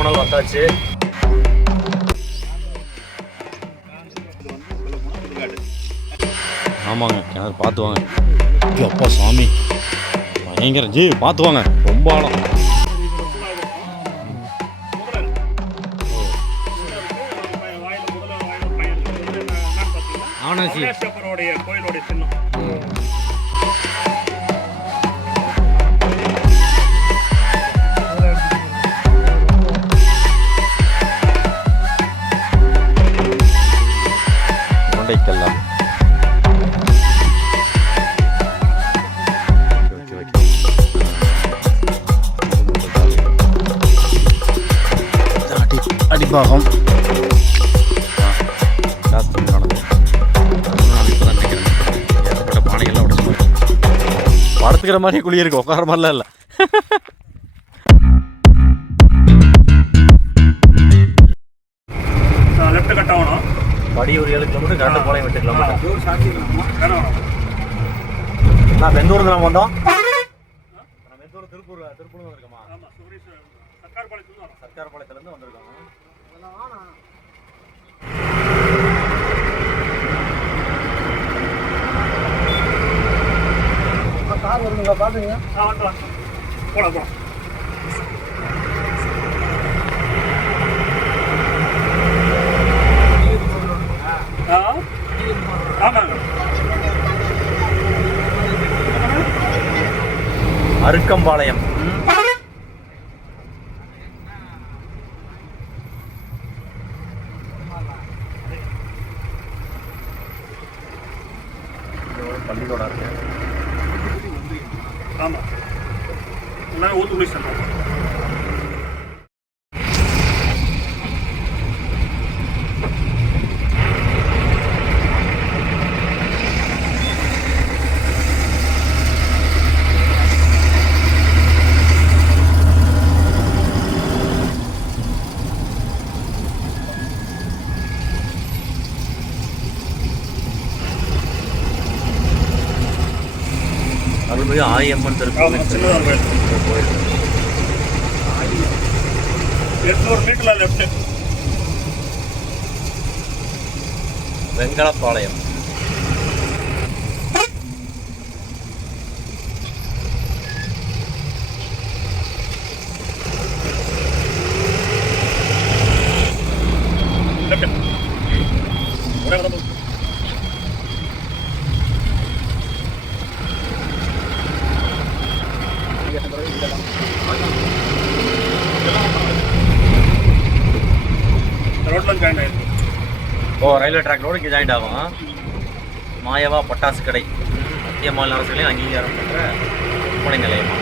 கொடுமணல் வந்தாச்சு. ஆமாங்க, கிணறு பார்த்து வாங்க. அப்பா சாமி பயங்கர ஜி, பார்த்து வாங்க, ரொம்ப ஆழம். கோயிலுடைய சின்னம். கொண்டைக்கெல்லாம் அடிப்பாகம் பானைகள்லாம் உடச்சு படுத்துக்கிற மாதிரி குழி இருக்கு, உட்கார மாதிரிலாம் இல்லை. லெஃப்ட் கட் ஆகணும். படி ஒரு 7 கிலோமீட்டர், கரெக்டாக பாளையம் 8 கிலோமீட்டர். நான் வெந்தூர் நம்ம வந்தோம். வெந்தூர் திருப்பூர் வந்திருக்கோமா? சர்க்கார்பாளையத்துலேருந்து வந்திருக்கோம். கார் வருதுங்களா பாத்துங்க. போலாம் போலாம். ஆமாங்க. அருக்கம்பாளையம். பள்ளிக்கூடம் இருக்கு. ஆமாம், எல்லாமே ஊத்துக்குடி சென்டர். அருள்மிகு ஆயம்மன் திருக்கோயில். 800 மீட்டர்ல லெஃப்ட். வெங்கலப்பாளையம். ரயில்வே ட்ராக் ரோடு இங்கே ஜாயிண்ட் ஆகும். மாயவா பட்டாசு கடை மத்திய மாநில அரசுகளையும் அங்கீகாரம் பெற்ற விற்பனை நிலையமா.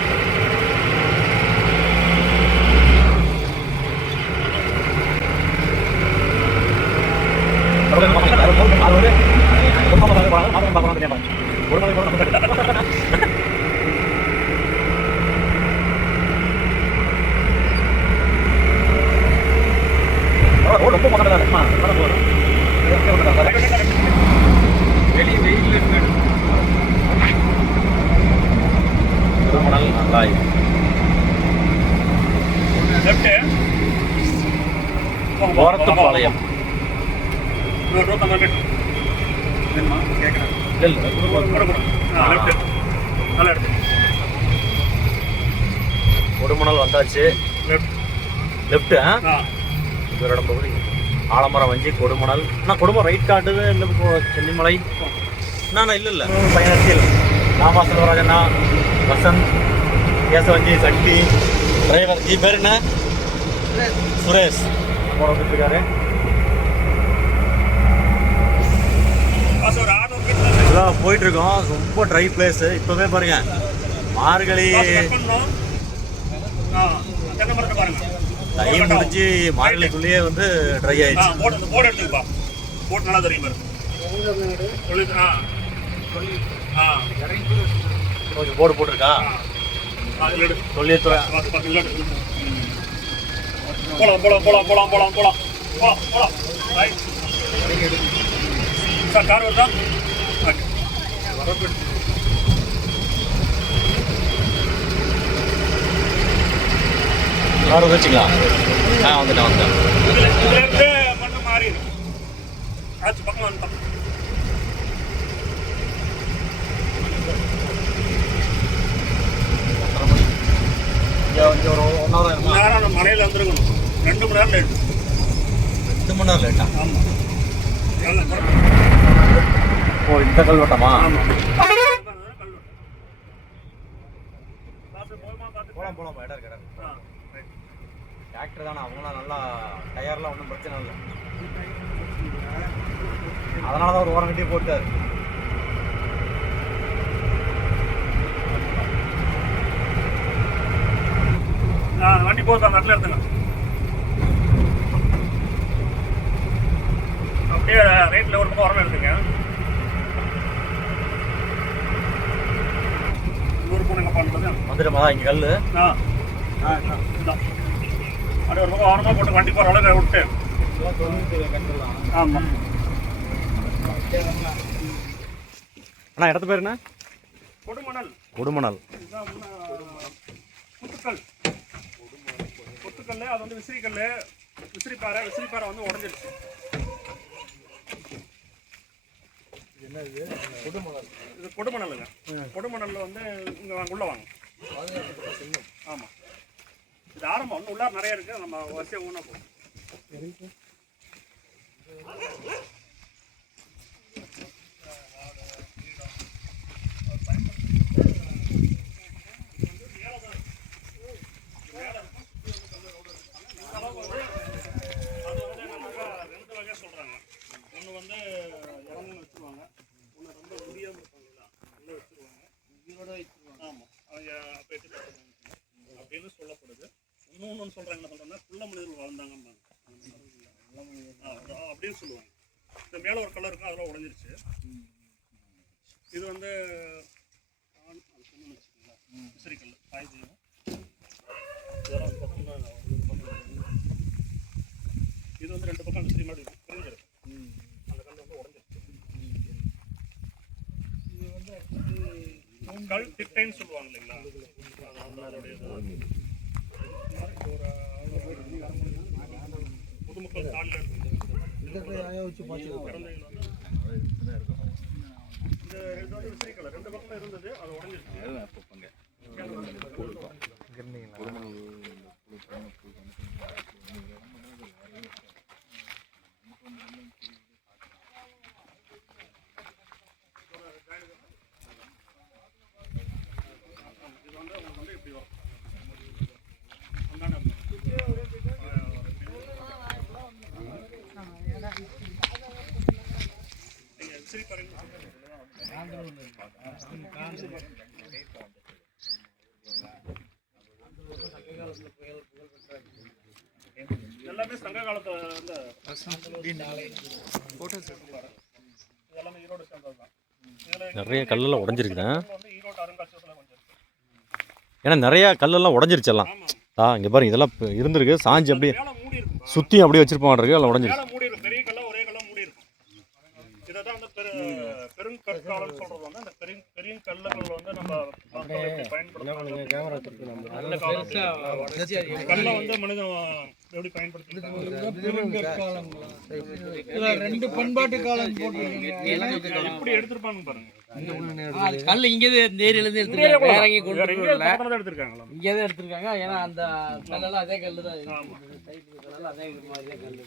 ஓரத்துப்பாளையம். கொடுமணல் வந்தாச்சு. லெஃப்ட் இவரோட பகுதி ஆலமரம் வஞ்சி கொடுமணல். நான் குடும்பம் ரைட் காட்டுது. இல்லை சென்னிமலை நான் இல்லை பயணத்தில் ராமா செல்வராஜண்ணா, வசந்த், கேசவஞ்சி, சக்தி, டிரைவர். ஜி பேர் என்ன? சுரேஷ். வந்துட்டு இருக்காரு. போயிட்டு இருக்கோம். ரொம்ப ட்ரை பிளேஸ். இப்பவே பாருங்க, மார்கழி டைம் முடிஞ்சு மார்கழிக்குள்ளேயே வந்து ட்ரை ஆயிடுச்சு. கொஞ்சம் போர்டு போட்டிருக்கா தொழில்துறை. போலாம் போலாம் போலாம் போலாம் போலாம் போலாம் போலாம் போலாம். சார் கார் வருதா? கார் வந்துச்சுங்களா? வந்துட்டேன். இதுலேருந்து மண்ணு மாறி இருக்கு. ஆச்சு பக்கம் வந்துட்டோம். இங்கே ஒரு 1 hour ஆகும். நேரம் மலையில் வந்துருக்கணும். 2 மணி நேரம் லேட். 2 மணி நேரம் லேட்டா? ஆமாம். ஓ, இந்த கல்வெட்டமா? ஆமாம். போகலாம் இடம் இருக்கு. டிராக்டர் தானே, அவங்களாம் நல்லா டயர்லாம் ஒன்றும் பிரச்சனை இல்லை. அதனால தான் ஒரு ஓரம் கட்டி போட்டார். வண்டி போகிறதா நட்டில் எடுத்துங்க. அப்படியே ரைட்டில் ஒரு பக்கம் உரம் எடுத்துங்க. ஒரு பொண்ணுங்க பண்ணுறது வந்துடுமா இங்கே கல்? அப்படியே ஒரு பக்கம் ஓரமாக போட்டு வண்டி போகிற அளவுக்கு விட்டு. ஆமாம். அண்ணா இடத்து பேர் என்ன? கொடுமணல். கொடுமணல். முத்துக்கல். முத்துக்கல் அது வந்து விசிறிக்கல். விசிறிப்பாறை வந்து உடஞ்சிருச்சு. இது கொடுமணலுங்க. கொடுமணல்ல வந்து இங்கே உள்ள வாங்க. ஆமாம். இது ஆரம்பம் ஒன்று உள்ளார நிறைய இருக்குது. நம்ம வரிசையாக ஊனா போகும். அது வந்து நமக்கு 2 வகையாக சொல்கிறாங்க. ஒன்று வந்து இறங்குன்னு வச்சுருவாங்க. ஒன்று ரொம்ப முடியாமல் இருப்பாங்களா உள்ளே வச்சுருவாங்க. உயிரோட வச்சுருவாங்க. ஆமாம். அவங்க அப்போ எடுத்து அப்படின்னு சொல்லப்படுது. இன்னொன்று சொல்கிறாங்க. என்ன சொல்கிறாங்கன்னா குள்ள மனிதர்கள் வாழ்ந்தாங்கன்னு அப்படின்னு சொல்லுவாங்க. இந்த மேலே ஒரு கலர் இருக்கும், அதெல்லாம் உடஞ்சிருச்சு. இது வந்து விசிறிக்கல் பாய்ச்சியும் இதெல்லாம் இது வந்து 2 பக்கம் விசிறி மாதிரி பிரிஞ்சிருக்கு. அந்த கல் வந்து உடஞ்சிருச்சு. இது வந்து கல் திட்டைன்னு சொல்லுவாங்க இல்லைங்களா? அதோடைய பொதுமக்கள் தாளில் இருக்கு. இந்த விசிறிக்கல் 2 பக்கம் இருந்தது, அது உடஞ்சிருச்சு. எல்லாமே சங்க காலத்துல வந்து எல்லாமே ஈரோடு சேர்ந்ததுதான். நிறைய கல்லெல்லாம் உடஞ்சிருக்குதா? ஈரோடு அருங்காட்சியகத்துல கொஞ்சம் ஏன்னா நிறைய கல்லெல்லாம் உடஞ்சிருச்செல்லாம். இங்கே பாருங்க, இதெல்லாம் இருந்திருக்கு. சாஞ்சி அப்படியே சுற்றியும் அப்படியே வச்சிருப்பாங்க. அதில் உடஞ்சிருக்கு. பெரிய கல்ல ஒரே கல்ல மூடி இருக்கும். இதை தான் வந்து பெருங்கற்காலம் சொல்றது. வந்து அந்த பெரிய கல்லுகள் வந்து நம்ம பயன்படுத்தலாம். கல்லை வந்து மனிதன் எப்படி பயன்படுத்திருக்காங்க? 2 பண்பாட்டு காலம் எப்படி எடுத்திருப்பாங்க பாருங்க. கல் இங்கே இந்த ஏரியாலேருந்து எடுத்துருக்காங்க. வேற எங்கேயும் கொண்டு வரல, எடுத்திருக்காங்களா? இங்கே தான் எடுத்திருக்காங்க. ஏன்னா அந்த கல்லெல்லாம் அதே கல் தான். அதே மாதிரி கல்.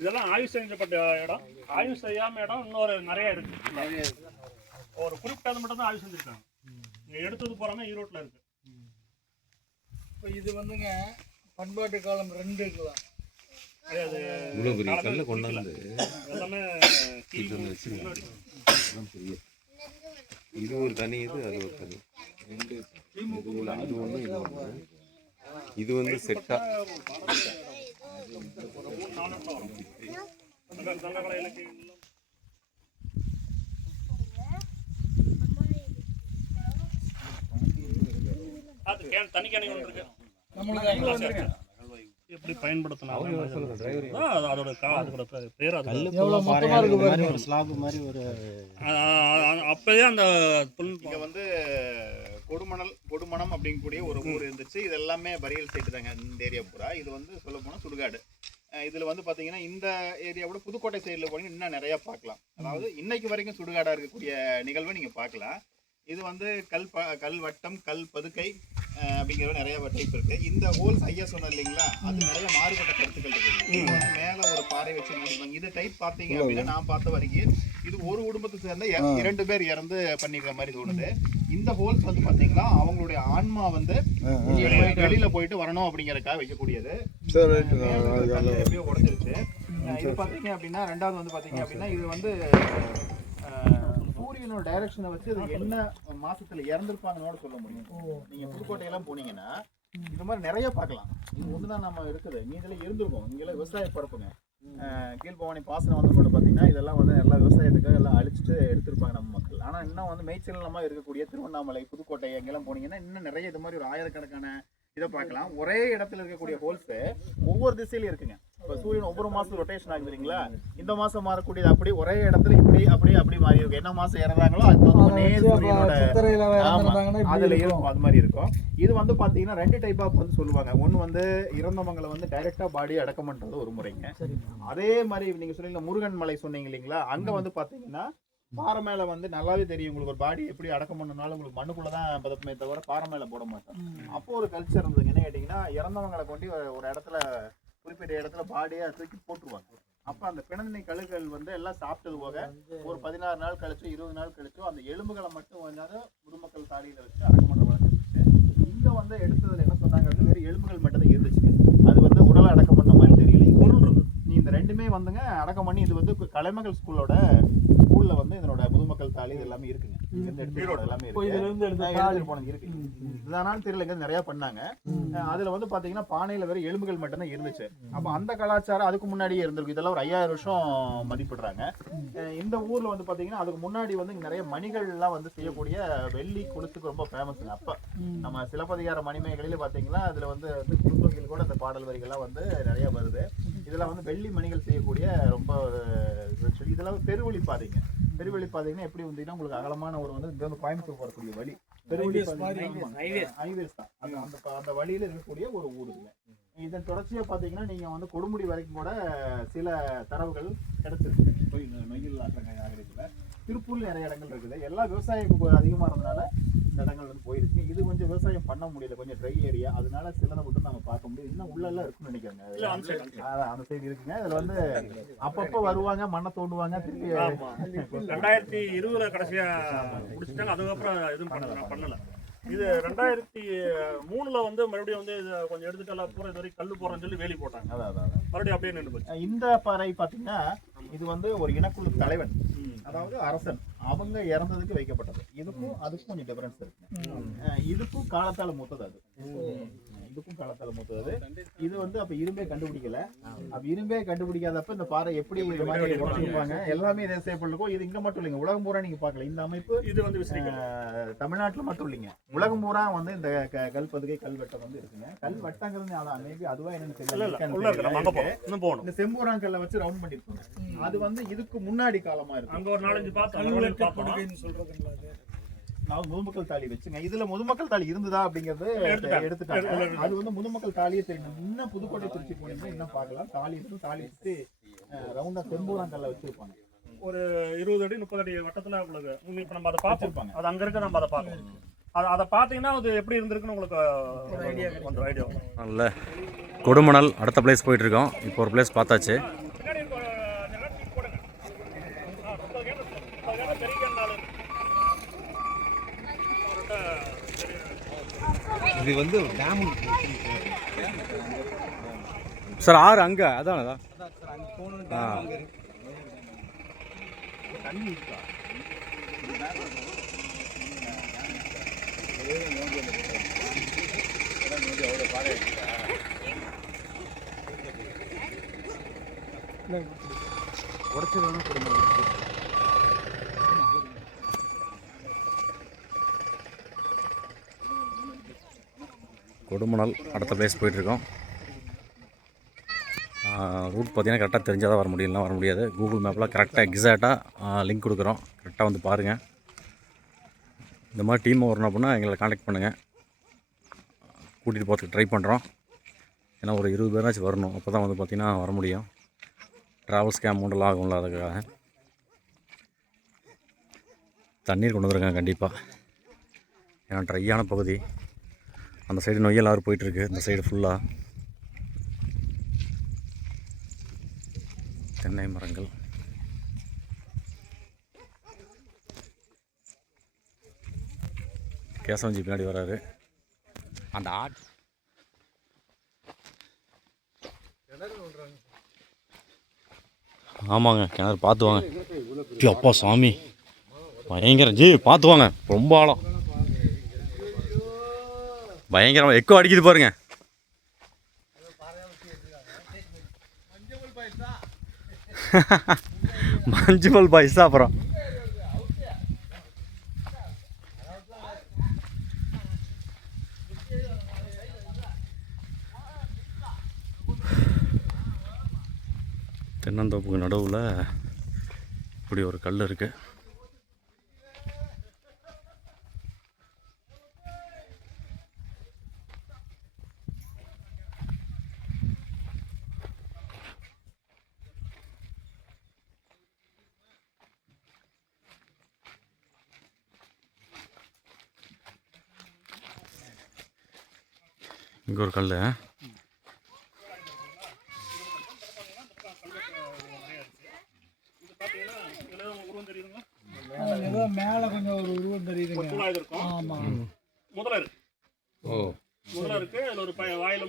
இதெல்லாம் ஆய்வு செய்யப்பட்ட இடம். ஆய்வு செய்யாம இடம் இன்னொரு நிறைய இருக்கு. ஒரு குறிப்பிட்ட மட்டும் தான் ஆய்வு செஞ்சிருக்காங்க. எடுத்தது போறாம ஈரோட்டில் இருக்கு. இப்போ இது வந்துங்க பண்பாட்டு காலம் 2 இருக்கலாம். எல்லாமே இது ஒரு தனி, இது அது ஒரு தனி. அது ஒன்று, இது ஒன்று. இது வந்து செட்டா தனி கேனை ஒன்று இருக்கு. எப்படி பயன்படுத்தினாங்க அதோட பேர் அப்பயே அந்த இங்கே வந்து கொடுமணம் அப்படிங்கக்கூடிய ஒரு ஊர் இருந்துச்சு. இது எல்லாமே பரியல் சைட்டு தாங்க இந்த ஏரியா பூரா. இது வந்து சொல்ல போனால் சுடுகாடு. இதில் வந்து பார்த்தீங்கன்னா இந்த ஏரியாவோட புதுக்கோட்டை சைடில் போனீங்கன்னா இன்னும் நிறையா பார்க்கலாம். அதாவது இன்னைக்கு வரைக்கும் சுடுகாடாக இருக்கக்கூடிய நிகழ்வை நீங்கள் பார்க்கலாம். இது வந்து கல் வட்டம், கல் பதுக்கை அப்படிங்கிற நிறைய டைப் இருக்கு. இந்த ஹோல்ஸ் ஐயா சொன்ன இல்லைங்களா, அது நிறைய மாறுபட்ட கருத்துக்கள் இருக்கு. மேல ஒரு பாறை வச்சு மூடிப்பாங்க. இது டைப் பார்த்தீங்க அப்படின்னா நான் பார்த்த வரைக்கும் இது ஒரு குடும்பத்தை சேர்ந்த 2 பேர் இறந்து பண்ணிக்கிற மாதிரி தோணுது. இந்த ஹோல்ஸ் வந்து பாத்தீங்கன்னா அவங்களுடைய ஆன்மா வந்து வெளியில போயிட்டு வரணும் அப்படிங்கறதுக்காக வைக்கக்கூடியது. எப்படியோ உடஞ்சிருச்சு. இது பாத்தீங்க அப்படின்னா ரெண்டாவது வந்து பாத்தீங்க அப்படின்னா இது வந்து சூரியனோட டைரக்ஷனை வச்சு அது என்ன மாசத்துல இறந்துருப்பாங்கன்னு சொல்ல முடியும். நீங்க புதுக்கோட்டையெல்லாம் போனீங்கன்னா இந்த மாதிரி நிறைய பார்க்கலாம். இது ஒண்ணுதான் நம்ம இருக்குது. நீங்களே இருந்திருக்கும். இங்கெல்லாம் விவசாய பரப்புங்க. கீழ்பவானி பாசனம் வந்து கூட பார்த்தீங்கன்னா இதெல்லாம் வந்து எல்லா விவசாயத்துக்காக எல்லாம் அழிச்சிட்டு எடுத்திருப்பாங்க நம்ம மக்கள். ஆனால் இன்னும் வந்து மேய்ச்சலமாக இருக்கக்கூடிய திருவண்ணாமலை, புதுக்கோட்டை எங்கெல்லாம் போனீங்கன்னா இன்னும் நிறைய இது மாதிரி ஒரு ஆயிரக்கணக்கான இதை பார்க்கலாம். ஒரே இடத்துல இருக்கக்கூடிய ஹோல்ஸ் ஒவ்வொரு திசையிலும் இருக்குங்க. இப்போ சூரியன் ஒவ்வொரு மாசம் ரொட்டேஷன் ஆகுது இல்லைங்களா, இந்த மாசம் மாறக்கூடியது அப்படி ஒரே இடத்துல இப்படி மாறி இருக்கும். என்ன மாசம் இறந்தாங்களோ அது சூரியனோட அதுல இருக்கும். அது மாதிரி இருக்கும். இது வந்து பாத்தீங்கன்னா 2 டைப் ஆஃப் வந்து சொல்லுவாங்க. ஒன்னு வந்து இறந்தவங்களை வந்து டைரக்டா பாடி அடக்கம் பண்றது ஒரு முறைங்க. அதே மாதிரி நீங்க சொன்னீங்க முருகன் மலை சொன்னீங்க இல்லைங்களா, அங்க வந்து பாத்தீங்கன்னா பாறை மேல வந்து நல்லாவே தெரியும் உங்களுக்கு ஒரு பாடி எப்படி அடக்கம் பண்ணனாலும் உங்களுக்கு மண்ணுக்குள்ளதான் பதப்பமே தவிர பாறை மேல போட மாட்டோம். அப்போ ஒரு கல்ச்சர் இருந்ததுங்க. என்ன கேட்டீங்கன்னா இறந்தவங்களை கொண்டு ஒரு இடத்துல குறிப்பிட்ட இடத்துல பாடியா தூக்கி போட்டுருவாங்க. அப்ப அந்த பிணந்தினை கழுகுகள் வந்து எல்லாம் சாப்பிட்டது போக ஒரு 16 நாள் கழிச்சோ 20 நாள் கழிச்சோ அந்த எலும்புகளை மட்டும் வந்து முதுமக்கள் தாலியில வச்சு அடக்கம் பண்ற வழக்கம் இருந்துச்சு. இங்க வந்து எடுத்ததுல என்ன சொன்னாங்க அப்படின்னா வெறும் எலும்புகள் மட்டும் தான் இருந்துச்சு. அது வந்து உடலை அடக்கம் பண்ண மாதிரி தெரியல. பொருள் இருக்கு. நீ இந்த 2மே வந்துங்க அடக்கம் பண்ணி இது வந்து கலைமகள் ஸ்கூல்ல வந்து இதனோட முதுமக்கள் தாலி இது எல்லாமே இருக்குங்க. எல்லாமே இருக்கு. இதனால தெரியல நிறைய பண்ணாங்க. அதுல வந்து பாத்தீங்கன்னா பானையில வெறும் எலும்புகள் மட்டும் தான் இருந்துச்சு. அப்ப அந்த கலாச்சாரம் அதுக்கு முன்னாடியே இருந்திருக்கு. இதெல்லாம் ஒரு 5000 வருஷம் மதிப்பிடுறாங்க. இந்த ஊர்ல வந்து பாத்தீங்கன்னா அதுக்கு முன்னாடி வந்து நிறைய மணிகள் எல்லாம் வந்து செய்யக்கூடிய வெள்ளி கொலுசுக்கு ரொம்ப ஃபேமஸ்ங்க. அப்ப நம்ம சிலப்பதிகார மணிமேகலையில பாத்தீங்கன்னா அதுல வந்து குறுந்தொகையில் கூட அந்த பாடல் வரிகள்லாம் வந்து நிறைய வருது. இதெல்லாம் வந்து வெள்ளி மணிகள் செய்யக்கூடிய ரொம்ப இதெல்லாம் பெருவழி பாதைங்க. பெருவழி பாதைங்கன்னா எப்படி வந்தீங்கன்னா உங்களுக்கு அகலமான ஒரு வந்து இங்க வந்து கோயம்புத்தூர் போறக்கூடிய வழி பெருவழி ஹைவேஸ் தான். அந்த வழியில இருக்கக்கூடிய ஒரு ஊருங்க. இதன் தொடர்ச்சியா பாத்தீங்கன்னா நீங்க வந்து கொடுமுடி வரைக்கும் கூட சில தரவுகள் கிடைச்சிருக்கு. நொய்யல் ஆற்றங்கரையில திருப்பூர்ல நிறைய இடங்கள் இருக்குது. எல்லா விவசாயம் அதிகமா இருந்ததுனால இந்த இடங்கள் வந்து போயிருக்கு. இது கொஞ்சம் விவசாயம் பண்ண முடியல, கொஞ்சம் ட்ரை ஏரியா. அதனால சிலதை மட்டும் நம்ம பார்க்க முடியும். இன்னும் உள்ள எல்லாம் இருக்குன்னு நினைக்கிறேங்க. அந்த சைடு இருக்குங்க. இதுல வந்து அப்பப்போ வருவாங்க, மண்ணை தோண்டுவாங்க. திருப்பி 2020 கடைசியா முடிச்சுட்டாங்க. அதுக்கப்புறம் எதுவும் பண்ணல. இது 2003 வந்து மறுபடியும் வந்து கொஞ்சம் எடுத்துட்டு பூரா இது வரைக்கும் கல்லு போறேன்னு சொல்லி வேலி போட்டாங்க. மறுபடியும் அப்படியே நின்று போச்சு. இந்த பாறை பாத்தீங்கன்னா இது வந்து ஒரு இனக்குழு தலைவன், அதாவது அரசன், அவங்க இறந்ததுக்கு வைக்கப்பட்டது. இதுக்கும் அதுக்கும் கொஞ்சம் டிஃபரன்ஸ் இருக்கு. இதுக்கும் காலத்தால மூத்தது. அது இதுக்கும் காலத்தால மூத்தது. இது வந்து அப்ப இரும்பே கண்டுபிடிக்கல. அப்ப இரும்பே கண்டுபிடிக்காதப்ப இந்த பாறை எப்படி இது மாதிரி உடைச்சிருப்பாங்க. எல்லாமே இதே சேப்பிள்ளுக்கும். இது இங்க மட்டும் இல்லைங்க, உலகம் பூரா நீங்க பார்க்கலாம். இந்த அமைப்பு இது வந்து தமிழ்நாட்டுல மட்டும் இல்லைங்க, உலகம் பூரா வந்து இந்த கல் பதுகை கல்வெட்டம் வந்து இருக்குங்க. கல்வெட்டங்கிறது மேபி அதுவா என்னன்னு தெரியல. இந்த செம்பூராங்கல்ல வச்சு ரவுண்ட் பண்ணிருப்பாங்க. அது வந்து இதுக்கு முன்னாடி காலமா இருக்கு. அங்க ஒரு 4-5 சொல்றதுங்களா முதுமக்கள் தாலி வச்சுங்க. இதுல முதுமக்கள் தாலி இருந்ததா அப்படிங்கறது எடுத்துட்டாங்க. அது வந்து முதுமக்கள் தாலியே தெரியும். இன்னும் புதுக்கோட்டை திருச்சி போனீங்கன்னா இன்னும் பார்க்கலாம். தாலி இருக்கு. தாலி வச்சு ரவுண்டா செம்பூராங்கல்ல வச்சிருப்பாங்க. ஒரு 20 அடி 30 அடி வட்டத்துல உங்களுக்கு இப்ப நம்ம அதை பார்த்துருப்பாங்க. அது அங்க இருக்க நம்ம அதை பார்க்கணும். அதை பார்த்தீங்கன்னா அது எப்படி இருந்திருக்குன்னு உங்களுக்கு ஒரு ஐடியா. நல்ல கொடுமணல் அடுத்த பிளேஸ் போயிட்டு இருக்கோம். இப்போ ஒரு பிளேஸ் பார்த்தாச்சு. இது வந்து டேம் சார். ஆறு அங்கே அதான் கொடுமணல் அடுத்த பிளேஸ் போயிட்டுருக்கோம். ரூட் பார்த்தீங்கன்னா கரெக்டாக தெரிஞ்சால் தான் வர முடியலாம், வர முடியாது. கூகுள் மேப்பில் கரெக்டாக எக்ஸாக்டாக லிங்க் கொடுக்குறோம். கரெக்டாக வந்து பாருங்கள். இந்த மாதிரி டீம் வரணும் அப்படின்னா எங்களை காண்டாக்ட் பண்ணுங்கள், கூட்டிகிட்டு போகிறதுக்கு ட்ரை பண்ணுறோம். ஏன்னா ஒரு 20 பேராச்சும் வரணும், அப்போ தான் வந்து பார்த்திங்கன்னா வர முடியும். ட்ராவல்ஸ்க்கு அமௌண்ட்டெல்லாம் ஆகும்ல, அதுக்காக தண்ணீர் கொண்டு வந்துருக்காங்க கண்டிப்பாக. ஏன்னா ட்ரையான பகுதி, அந்த சைடு நொய்யல் ஆறு போயிட்டுருக்கு, இந்த சைடு ஃபுல்லாக தென்னை மரங்கள். கேசவஞ்சி பின்னாடி வராரு. அந்த ஆமாங்க, கிணறு பார்த்து வாங்க. அப்பா சாமி பயங்கரம் ஜி, பார்த்து வாங்க, ரொம்ப ஆழம், பயங்கரமாக எக்கோ அடிக்குது பாருங்க. மஞ்சுமல் பாய்ஸ் அப்புறம் தென்னந்தோப்புக்கு நடுவில் இப்படி ஒரு கல் இருக்கு. இங்கே ஒரு கல். மேல கொஞ்சம் ஒரு உருவம் தெரியுது. முதல்ல இருக்கு, அதுல ஒரு வாயில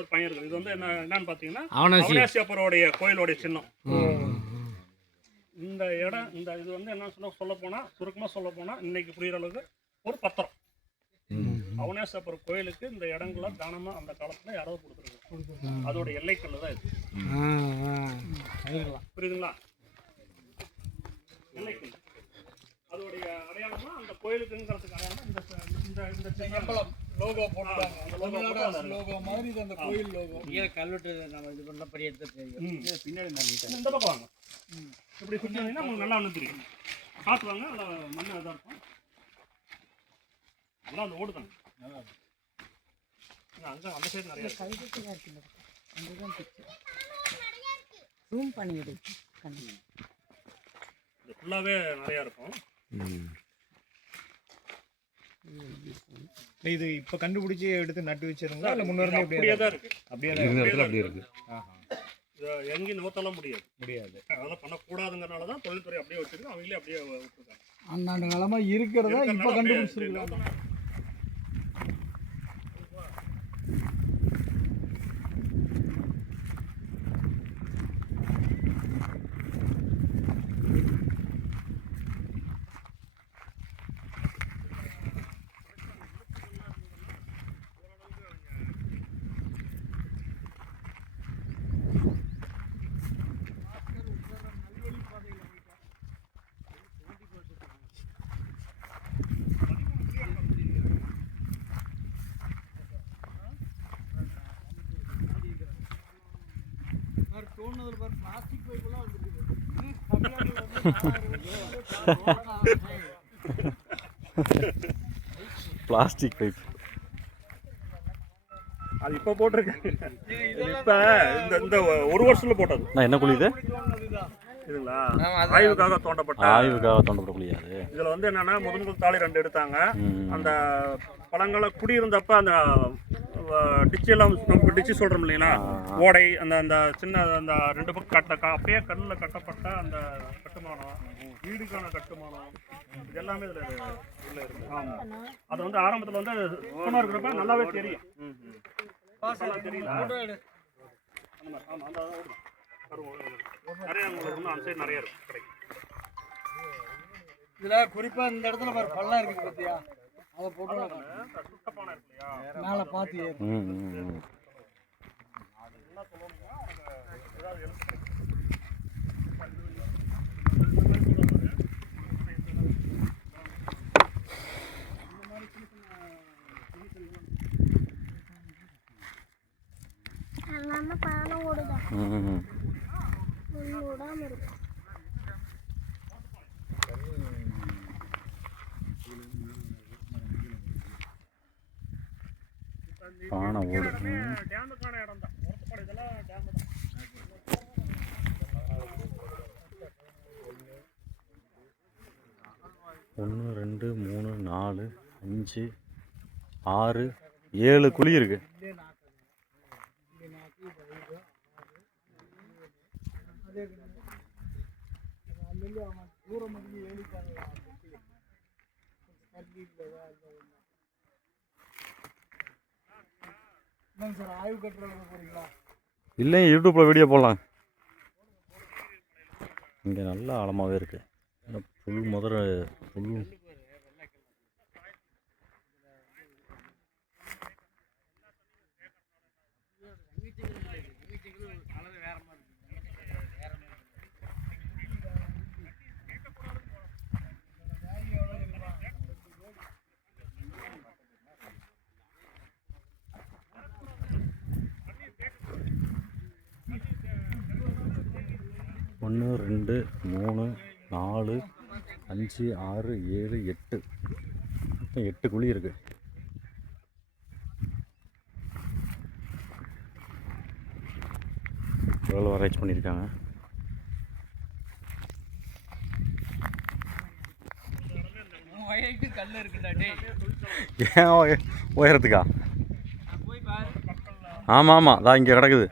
ஒரு பையன் இருக்கு. இது வந்து என்னன்னு பாத்தீங்கன்னா அவனாசியப்பருடைய கோயிலுடைய சின்னம். இந்த இடம் இது வந்து என்ன சொல்ல போனா, சுருக்கமா சொல்ல போனா இன்னைக்கு புரியுற அளவுக்கு ஒரு பத்திரம். அவனேஸ்வரர் கோயிலுக்கு இந்த இடங்களை தானமா அந்த காலத்துல யாரோ கொடுத்துருக்காங்க. அதோட எல்லைக்கல்லு தான் இது. புரியுதுங்களா? எல்லைக்கல் அதோடைய அடையாளமா அந்த கோயிலுக்குங்கிறதுக்கு அடையாளமா இந்த லோகோ போட்டாங்க. அந்த லோகோ மாதிரி அந்த கோயில் லோகோ. இங்க கல்வெட்டு நம்ம இது பண்ண பெரிய எடுத்து தெரியும். பின்னாடி இந்த பக்கம் வாங்க, இப்படி சுத்தி வந்தீங்கன்னா உங்களுக்கு நல்லா ஒன்று தெரியும். பார்த்து வாங்க, அதில் மண் இதாக இருக்கும். நல்லா அந்த ஓடுதாங்க. அங்கே அந்த சைடு நிறைய இது ஃபுல்லாகவே நிறையா இருக்கும். இது இப்போ கண்டுபிடிச்சி எடுத்து நட்டு வச்சிருங்களா இல்லை முன்னோருமே அப்படியே தான் இருக்கு. அப்படியே இருக்கு. இதை எங்கேயும் நோத்தெல்லாம் முடியாது. அதெல்லாம் பண்ணக்கூடாதுங்கிறனால தான் தொழில்துறை அப்படியே வச்சிருக்கு. அவங்களே அப்படியே விட்டுருக்காங்க. அந்தாண்டு காலமாக இருக்கிறதா இப்போ கண்டுபிடிச்சிருக்கலாம். பிளாஸ்டிக் பைப் அது இப்போ போட்டிருக்கேன். இப்போ இந்த ஒரு வருஷத்துல போட்டது. நான் என்ன குழி இது? இதுங்களா ஆய்வுக்காக தோண்டப்பட்ட குழி. அது இதுல வந்து என்னன்னா முதல் தாலி 2 எடுத்தாங்க. அந்த பழங்களை குடியிருந்தப்ப அந்த டிச்செல்லாம் நம்ம டிச்சு சொல்றோம் இல்லைங்களா, ஓடை அந்த அந்த சின்ன அந்த 2 பக்கம் அப்படியே கண்ணில் கட்டப்பட்ட அந்த கட்டுமானம், வீடுக்கான கட்டுமானம், இது எல்லாமே இதுல இருக்கு. அது வந்து ஆரம்பத்துல வந்து சுத்தமா இருக்கிறப்ப நல்லாவே தெரியும். தெரியல நிறைய உங்களுக்கு அந்த சைடு நிறைய இருக்கும் கிடைக்கும். இதுல குறிப்பா இந்த இடத்துல ஒரு பள்ளம் இருக்குது பாத்தியா, அதை போட்டு சுத்தப்பானை இருக்கு இல்லையா, மேல பாத்து என்ன சொல்லுவாங்கன்னா ஏதாவது பானம் ஓடுதான் ஓடாம இருக்கும். பானை ஓடு. டேமுக்கான இடம் தான். ஒருத்தப்பாடு இதெல்லாம் டேமு தான். 1 2 3 4 5 6 7 குழி இருக்கு. இல்லை, யூடியூப்பில் வீடியோ போடலாம். இங்கே நல்ல ஆழமாகவே இருக்குது. புல் முதல்ல புல் ஒன்று 2 3 4 5 6 7 8 மொத்தம் 8 குழி இருக்கு. எவ்வளோ ஆராய்ச்சி பண்ணியிருக்காங்க. ஏன் உயரத்துக்கா? ஆமாம் ஆமாம், அதான் இங்கே கிடக்குது.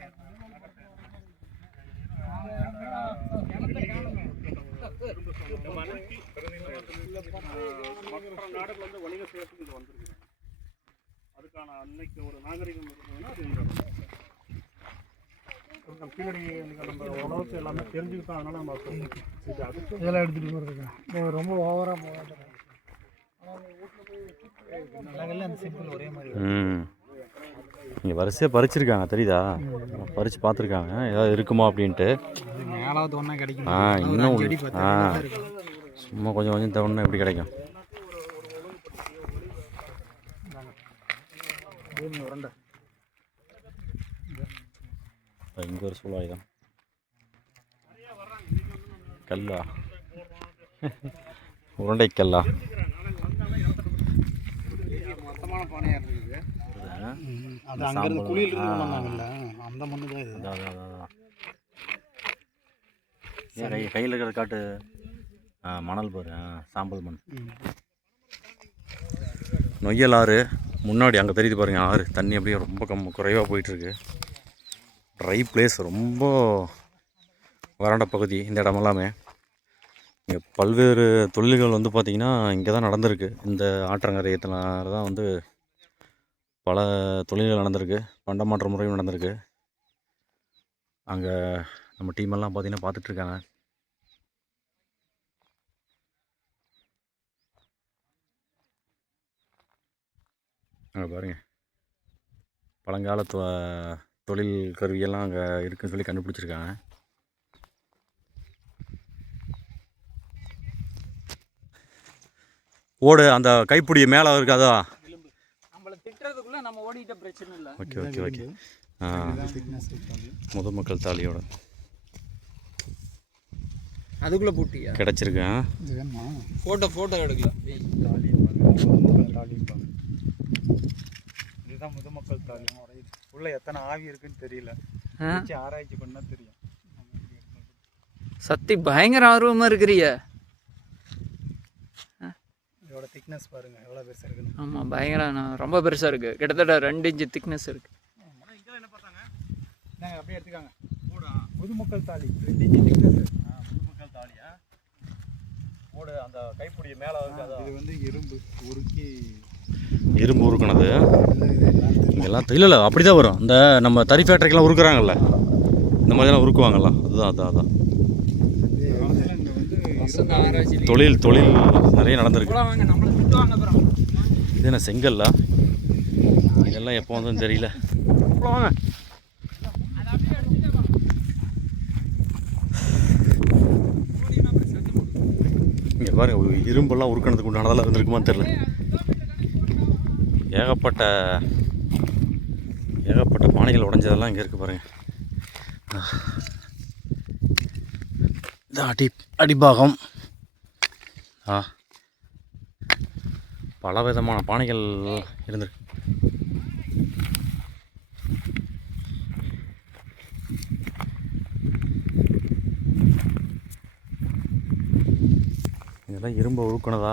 மற்ற நாடுகள் வந்து வணிக செய்யறதுக்கு இது வந்திருக்கு. அதுக்கான அன்னைக்கு ஒரு நாகரிகம் இருக்குதுன்னா அது இந்த கீழடி நம்ம உணவு எல்லாமே தெரிஞ்சுக்கிட்டோம். அதனால நம்ம இதெல்லாம் எடுத்துகிட்டு போகிறதுக்கு ரொம்ப ஓவராக போகாது. ஒரே மாதிரி இங்கே வரிசையாக பறிச்சிருக்காங்க, தெரியுதா? பறித்து பார்த்துருக்காங்க ஏதாவது இருக்குமா அப்படின்ட்டு. மேலாவது ஒன்றா கிடைக்கும். இன்னும் சும்மா கொஞ்சம் கொஞ்சம் தவணை எப்படி கிடைக்கும்? இங்கே ஒரு சூழாயுதம் கல்லா, உருண்டை கல்லா. மொத்தமான பானையாக இருக்குது. அது அங்கேருந்து குழியில் அந்த மண்ணு தான் இது. கையில் இருக்கிற காட்டு மணல் பாரு, சாம்பல் மண். நொய்யல் ஆறு முன்னாடி அங்கே தெரியுது பாருங்க. ஆறு தண்ணி அப்படியே ரொம்ப குறைவாக போயிட்டுருக்கு. ட்ரை பிளேஸ், ரொம்ப வறண்ட பகுதி இந்த இடமெல்லாமே. இங்கே பல்வேறு தொழில்கள் வந்து பார்த்திங்கன்னா இங்கே தான் நடந்திருக்கு. இந்த ஆற்றங்கரையத்தில் தான் வந்து பல தொழில்கள் நடந்திருக்கு. பண்டமாற்ற முறையும் நடந்திருக்கு. அங்கே நம்ம டீமெல்லாம் பார்த்திங்கன்னா பார்த்துட்ருக்காங்க. அங்கே பாருங்கள், பழங்கால தொழில் கருவியெல்லாம் அங்கே இருக்குன்னு சொல்லி கண்டுபிடிச்சிருக்காங்க. ஓடு அந்த கைப்பிடி மேலே இருக்காதா? நம்மளை திட்டுறதுக்குள்ள நம்ம ஓடிட்ட பிரச்சனை இல்லை. Okay okay okay. முதுமக்கள் தாலியோட அதுக்குள்ளே பூட்டியா கிடச்சிருக்கேன். ஃபோட்டோ எடுக்கலாம். இதுதான் முதுமக்கள் தாலி. உள்ள எத்தனை ஆவி இருக்குன்னு தெரியல, ஆராய்ச்சி பண்ணா தெரியும். சத்தி பயங்கர ஆர்வமாக இருக்கிறிய. இதோட திக்னஸ் பாருங்க எவ்வளோ பெருசாக இருக்குன்னு. ஆமாம், பயங்கர ரொம்ப பெருசாக இருக்குது. கிட்டத்தட்ட 2 இன்ச்சு திக்னஸ் இருக்குது. நாங்கள் அப்படியே எடுத்துக்காங்க. முதுமக்கள் தாலி 2 இன்ச்சு திக்னஸ். முதுமக்கள் தாலியா? ஓடு அந்த கைப்பிடி மேலே இருக்காதா? இது வந்து இரும்பு உருக்கி, இரும்பு உருக்குனது இங்கெல்லாம் இல்லை அப்படி தான் வரும். இந்த நம்ம தறி ஃபேக்ட்ரிக்கெலாம் உருக்குறாங்கல்ல, இந்த மாதிரிலாம் உருக்குவாங்கல்ல, அதுதான் தொழில் நிறைய நடந்திருக்கு. இது என்ன செங்கல்ல? இதெல்லாம் எப்போ வந்ததுன்னு தெரியல. வாங்க. இங்கே பாருங்க, இரும்பெல்லாம் உருக்கினதுக்கு உண்டானதெல்லாம் இருந்திருக்குமான்னு தெரியல. ஏகப்பட்ட பானைகள் உடைஞ்சதெல்லாம் இங்கே இருக்குது பாருங்கள். இது அடிபாகம். பல விதமான பானைகள் இருந்திருக்கு. இதெல்லாம் இரும்பை உருக்குனதா.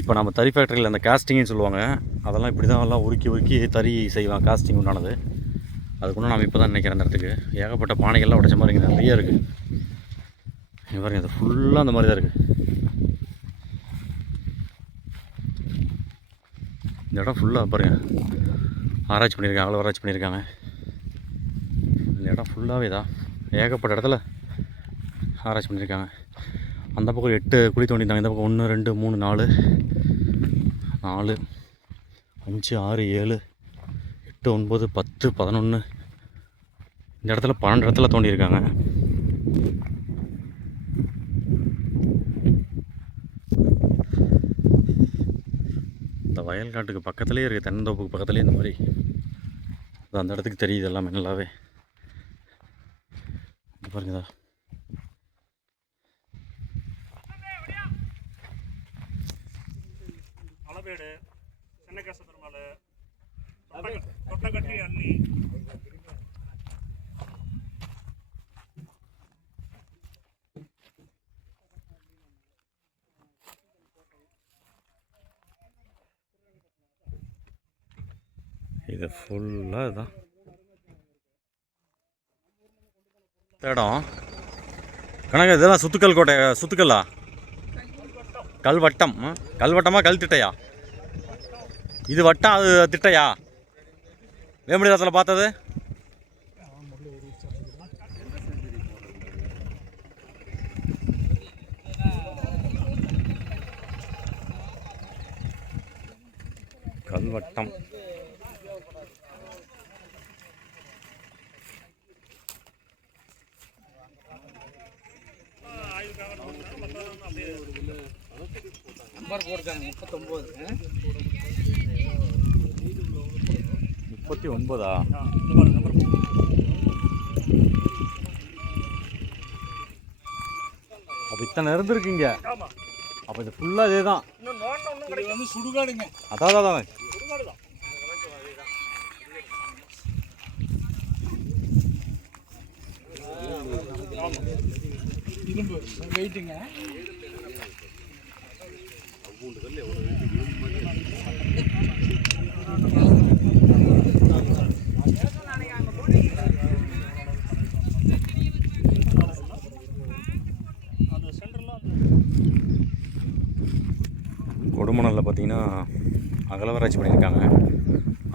இப்போ நம்ம தறி ஃபேக்ட்ரியில் அந்த காஸ்டிங்னு சொல்லுவாங்க, அதெல்லாம் இப்படி தான் எல்லாம் உருக்கி தறி செய்வாங்க, காஸ்டிங் உண்டானது. அதுக்குன்னு நம்ம இப்போ தான் நினைக்கிறேன். அந்த இடத்துக்கு ஏகப்பட்ட பானைகள்லாம் உடைச்ச மாதிரி இங்கே நிறைய இருக்குது. இங்கே பாருங்கள், அது ஃபுல்லாக அந்த மாதிரி தான் இருக்குது. இந்த இடம் ஃபுல்லாக பாருங்கள் ஆராய்ச்சி பண்ணியிருக்காங்க, அவ்வளோ ஆராய்ச்சி பண்ணியிருக்காங்க. இந்த இடம் ஃபுல்லாகவே தான் ஏகப்பட்ட இடத்துல ஆராய்ச்சி பண்ணியிருக்காங்க. அந்த பக்கம் 8 குழி தோண்டியிருந்தாங்க. இந்த பக்கம் 1 2 3 4 4 5 6 7 8 9 10 11 இந்த இடத்துல 12 இடத்துல தோண்டியிருக்காங்க. இந்த வயல் காட்டுக்கு பக்கத்துலேயே இருக்குது, தென்னந்தோப்புக்கு பக்கத்துலேயே இந்த மாதிரி அந்த இடத்துக்கு தெரியுது எல்லாமே நல்லாவே. பாருங்கதா அளவேடு, சென்னகேச பெருமாள், தொட்டகட்டி அண்ணி, இது ஃபுல்லாக இதுதான் இடம். கணக்கு இதெல்லாம் சுத்துக்கல் கோட்டை, சுத்துக்கல்லா கல்வட்டம். கல்வட்டமா கல் திட்டையா? இது வட்டம், அது திட்டையா? வேம்படிதாத்தில் பார்த்தது கல்வட்டம். நம்பர் போட்டுருக்காங்க 39. 39ஆ? அப்போ இத்தனை இருந்துருக்குங்க. ஆமாம். அப்போ இது ஃபுல்லாக இதே தான். இன்னும் நோண்ட ஒன்றும் கிடையாது. சுடுகாடுங்க. அதான் சுடுகாடு தான். இரும்பு வெயிட்டுங்க. கொடுமணலில் பார்த்தீங்கன்னா அகலவராட்சி பண்ணியிருக்காங்க.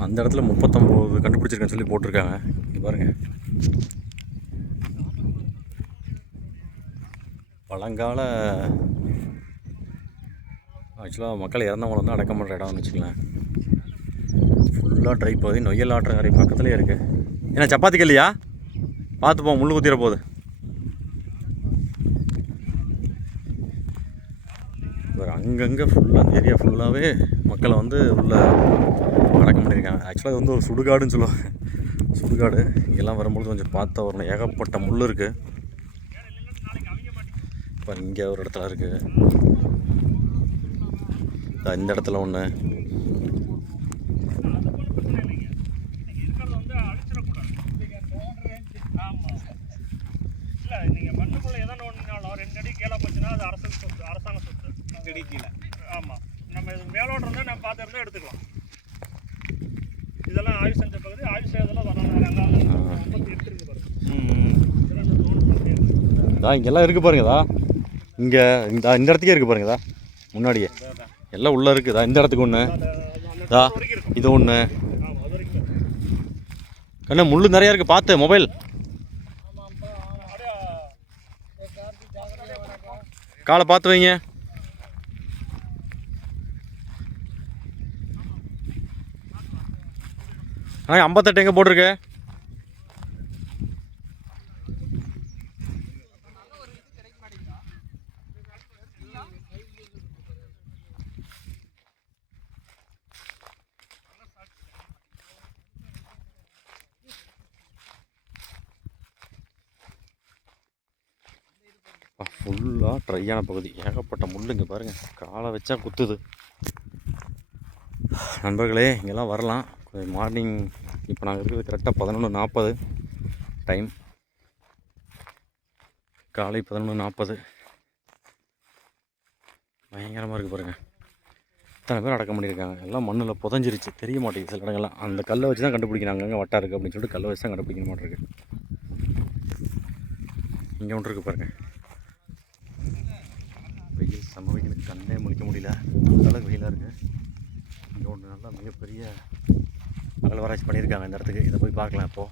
அந்த இடத்துல 39 கண்டுபிடிச்சிருக்கேன்னு சொல்லி போட்டிருக்காங்க. இங்கே பாருங்கள், பழங்கால ஆக்சுவலாக மக்கள் இறந்தவங்களை வந்து அடக்கம் பண்ணுற இடம்னு வச்சுக்கலாம். ஃபுல்லாக ட்ரை பகுதி, நொய்யல் ஆற்றங்கரை பக்கத்துலேயே இருக்குது. ஏன்னா சப்பாத்திக்கு இல்லையா? பார்த்து போ, முள்ளு குத்திர போகுது. அங்கங்கே ஃபுல்லாக அந்த ஏரியா ஃபுல்லாகவே மக்களை வந்து உள்ளே அடக்கம் பண்ணியிருக்காங்க. ஆக்சுவலாக இது வந்து ஒரு சுடுகாடுன்னு சொல்லுவாங்க. சுடுகாடு இங்கெல்லாம் வரும்போது கொஞ்சம் பார்த்து வரணும். ஏகப்பட்ட முள் இருக்குது. இப்போ இங்கே ஒரு இடத்துல இருக்குது, இந்த இடத்துல ஒன்று. இல்லை, நீங்கள் மண்ணுக்குள்ளே எதனா ஒன்றுனாலும் 2 அடி கீழே போச்சுன்னா அது அரசுக்கு சொத்து, அரசாங்க சொத்து. 2 அடி கீழே. ஆமாம், நம்ம இது மேலோடு இருந்தால் நம்ம பார்த்து இருந்தால் எடுத்துக்கலாம். இதெல்லாம் ஆய்வு செஞ்ச பகுதி, ஆய்வு செய்யறதெல்லாம் வராங்க. 38 இருக்கு பாருங்க. இதா இங்கெல்லாம் இருக்குது பாருங்கதா. இங்கே இந்த இடத்துக்கே இருக்குது பாருங்கதா, முன்னாடியே எல்லாம் உள்ளே இருக்குதா. இந்த இடத்துக்கு ஒன்று இதா, இது ஒன்று. கண்ணா முள் நிறையா இருக்குது, பார்த்து மொபைல் காலை பார்த்து வைங்க. ஆ 58 எங்கே போட்டிருக்கு? ஃபுல்லாக ட்ரையான பகுதி, ஏகப்பட்ட முள். இங்கே பாருங்கள், காலை வச்சா குத்துது. நண்பர்களே, இங்கெல்லாம் வரலாம். மார்னிங் இப்போ நாங்கள் இருக்கிறது கரெக்டாக 11:40 டைம், காலை 11:40. பயங்கரமாக இருக்குது பாருங்கள். இத்தனை பேர் அடக்கம் பண்ணியிருக்காங்க. எல்லாம் மண்ணில் புதஞ்சிருச்சு, தெரிய மாட்டேங்குது சில இடங்கள்லாம். அந்த கல்லை வச்சு தான் கண்டுபிடிக்கிறாங்க, அங்கங்கே வட்டா இருக்குது அப்படின்னு சொல்லிட்டு கல்லை வச்சு தான் கண்டுபிடிக்க மாட்டேருக்கு. இங்கே ஒன்று இருக்குது பாருங்கள். வெயில் செம்ம வெயில், கண்ணே முழிக்க முடியல, அந்தளவுக்கு வெயிலாக இருக்குது. இங்கே ஒன்று நல்லா மிகப்பெரிய அகழ்வாராய்ச்சி பண்ணியிருக்காங்க இந்த இடத்துக்கு. இதை போய் பார்க்கலாம் இப்போது.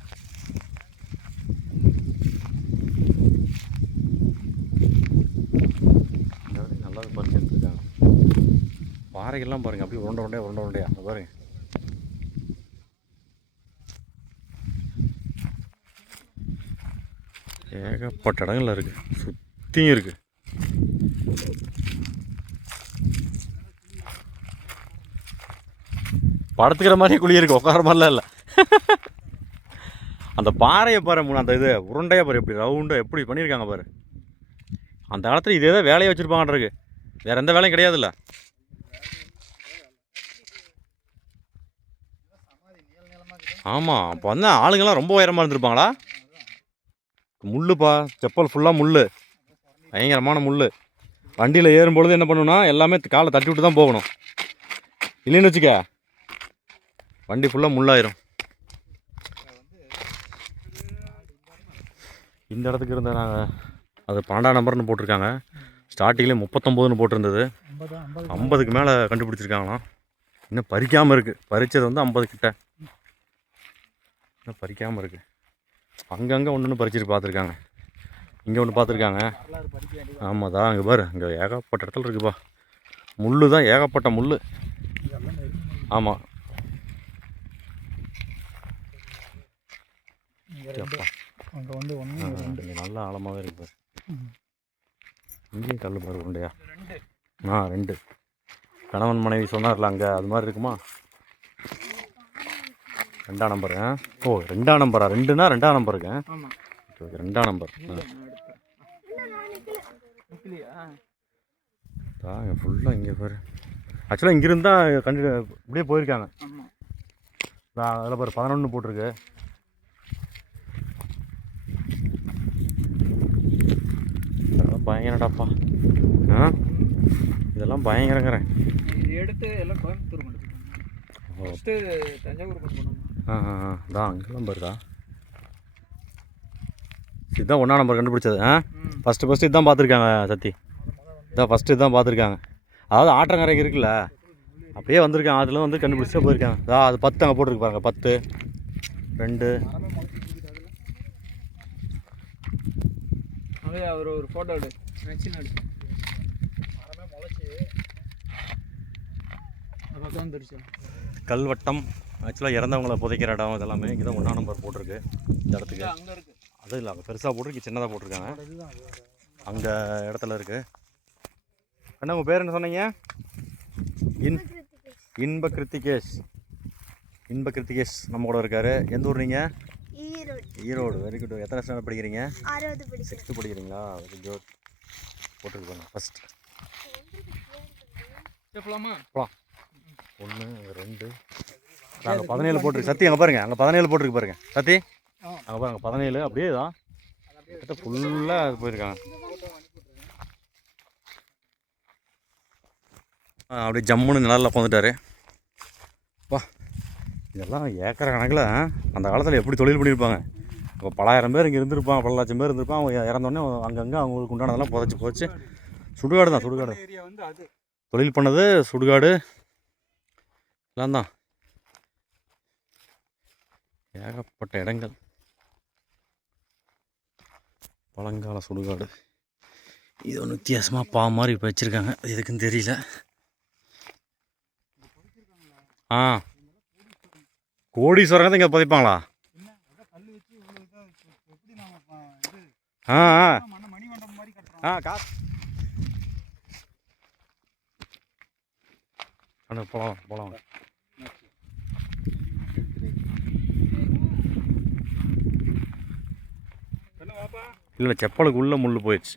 இந்த இடத்துக்கு நல்லா பறிச்சு எடுத்துருக்காங்க. பாறைகள்லாம் பாருங்கள், அப்படியே உருண்டை உருண்டையா அந்த பாருங்க. ஏகப்பட்ட இடங்கள்ல இருக்குது, சுற்றியும் இருக்குது. படுத்துக்கிற மாதிரியே குழி இருக்குது, உட்கார மாதிரிலாம் இல்லை. அந்த பாறையை பாரு, அந்த இது உருண்டையாக பாரு, எப்படி ரவுண்டாக எப்படி பண்ணியிருக்காங்க பாரு. அந்த காலத்தில் இதே தான் வேலையை வச்சுருப்பாங்கன்றிருக்கு, வேறு எந்த வேலையும் கிடையாதுல்ல. ஆமாம், அப்போ வந்து ஆளுங்கள்லாம் ரொம்ப உயரமாக இருந்திருப்பாங்களா? முள்ளுப்பா, செப்பல் ஃபுல்லாக முள், பயங்கரமான முள். வண்டியில் ஏறும்பொழுது என்ன பண்ணணும்னா எல்லாமே காலை தட்டி விட்டு தான் போகணும், இல்லைன்னு வச்சுக்க வண்டி ஃபுல்லாக முள்ளாயிரும். இந்த இடத்துக்கு இருந்த நாங்கள் அது 12ஆம் நம்பர்னு போட்டிருக்காங்க. ஸ்டார்டிங்கில் 39ன்னு போட்டிருந்தது. 50க்கு மேலே கண்டுபிடிச்சிருக்காங்களாம். இன்னும் பறிக்காமல் இருக்குது, பறித்தது வந்து 50 கிட்ட இன்னும் பறிக்காமல் இருக்குது. அங்கங்கே ஒன்று பறிச்சுட்டு பார்த்துருக்காங்க. இங்கே ஒன்று பார்த்துருக்காங்க. ஆமாம் தான், அங்கே பாரு, அங்கே ஏகப்பட்ட இடத்துல இருக்குப்பா, முள் தான், ஏகப்பட்ட முள். ஆமாம், அங்கே வந்து இங்கே நல்லா ஆழமாகவே இருக்கு பாரு. இங்கேயும் கல் பாரு உருண்டையா. 2 கணவன் மனைவி சொன்னார்ல அங்கே, அது மாதிரி இருக்குமா? 2ஆம் நம்பர். ஓ 2ஆம் நம்பரா? 2னா 2ஆம் நம்பருக்கு. ஓகே 2ஆம் நம்பர். ஃபுல்லாக இங்கே பாரு. ஆக்சுவலாக இங்கிருந்து தான் இப்படியே போயிருக்காங்க. அதில் பாரு 11 போட்டிருக்கு. இதெல்லாம் பயங்கரடாப்பா. இதெல்லாம் பயங்கரங்கிறேன். எடுத்து எல்லாம் கோயம்புத்தூர் கொண்டு ஃபஸ்ட்டு தஞ்சாவூர் கொண்டு போனாங்க. தான் அங்கெல்லாம் பாருதா. இதுதான் 1ஆம் நம்பர் கண்டுபிடிச்சது. ஃபஸ்ட்டு இதுதான் பார்த்துருக்காங்க சத்தி. இதான் ஃபஸ்ட்டு இதுதான் பார்த்துருக்காங்க. அதாவது ஆற்றங்கரைக்கு இருக்குல்ல, அப்படியே வந்திருக்காங்க, அதில் வந்து கண்டுபிடிச்சா போயிருக்காங்க. அது 10 அங்கே போட்டிருக்கு பாருங்க, 10 2. அதே அவர் ஒரு ஃபோட்டோ எடு, நச்சு நடு பக்கம் வந்துருச்சு. கல்வட்டம் ஆக்சுவலாக இறந்தவங்களை புதைக்கிற இடம் இதெல்லாமே இங்கே தான் 1ஆம் நம்பர் போட்டிருக்கு. இந்த இடத்துக்கு அங்கே இருக்குது, அது இல்லை, அங்கே பெருசாக போட்டிருக்கு, சின்னதாக போட்டிருக்காங்க. அங்கே இடத்துல இருக்குது. அண்ணா உங்கள் பேர் என்ன சொன்னீங்க? இன்ப கிருத்திகேஷ். இன்ப கிருத்திகேஷ் நம்ம கூட இருக்காரு. எந்த ஊர் நீங்கள்? ஈரோடு. Very good. எத்தனை ஸ்டாண்டர்ட் படிக்கிறீங்க? 6th படிக்கிறீங்களா? Very good. போட்டிருக்கு பாருங்க ஃபஸ்ட். போகலாமா? போகலாம். 1 2 நாங்கள் 17 போட்டிருக்கு. சத்தி அங்கே பாருங்கள், அங்கே 17 போட்டிருக்கு பாருங்கள் சத்தி. அங்கே பாருங்க 17 அப்படியே தான் கிட்ட ஃபுல்லாக போயிருக்காங்க. அப்படியே ஜம்முன்னு நிழலில் உட்காந்துட்டாரு. வா, இதெல்லாம் ஏக்கர் கணக்கில் அந்த காலத்தில் எப்படி தொழில் பண்ணியிருப்பாங்க. இப்போ பலாயிரம் பேர் இங்கே இருந்திருப்பாங்க, பல லட்சம் பேர் இருந்திருப்பாங்க. அவங்க இறந்தோடனே அங்கங்கே அவங்களுக்கு உண்டானதெல்லாம் புதைச்சி சுடுகாடு தான், சுடுகாடு தொழில் பண்ணது, சுடுகாடு எல்லாம் தான். ஏகப்பட்ட இடங்கள், பழங்கால சுடுகாடு. இது ஒன்று வித்தியாசமாக மாதிரி இப்போ வச்சுருக்காங்க, எதுக்குன்னு தெரியல. கோடீஸ்வரங்க தான் இங்கே புதைப்பாங்களா? போகலாம். இல்லை செப்பலுக்கு உள்ள முள் போயிடுச்சு.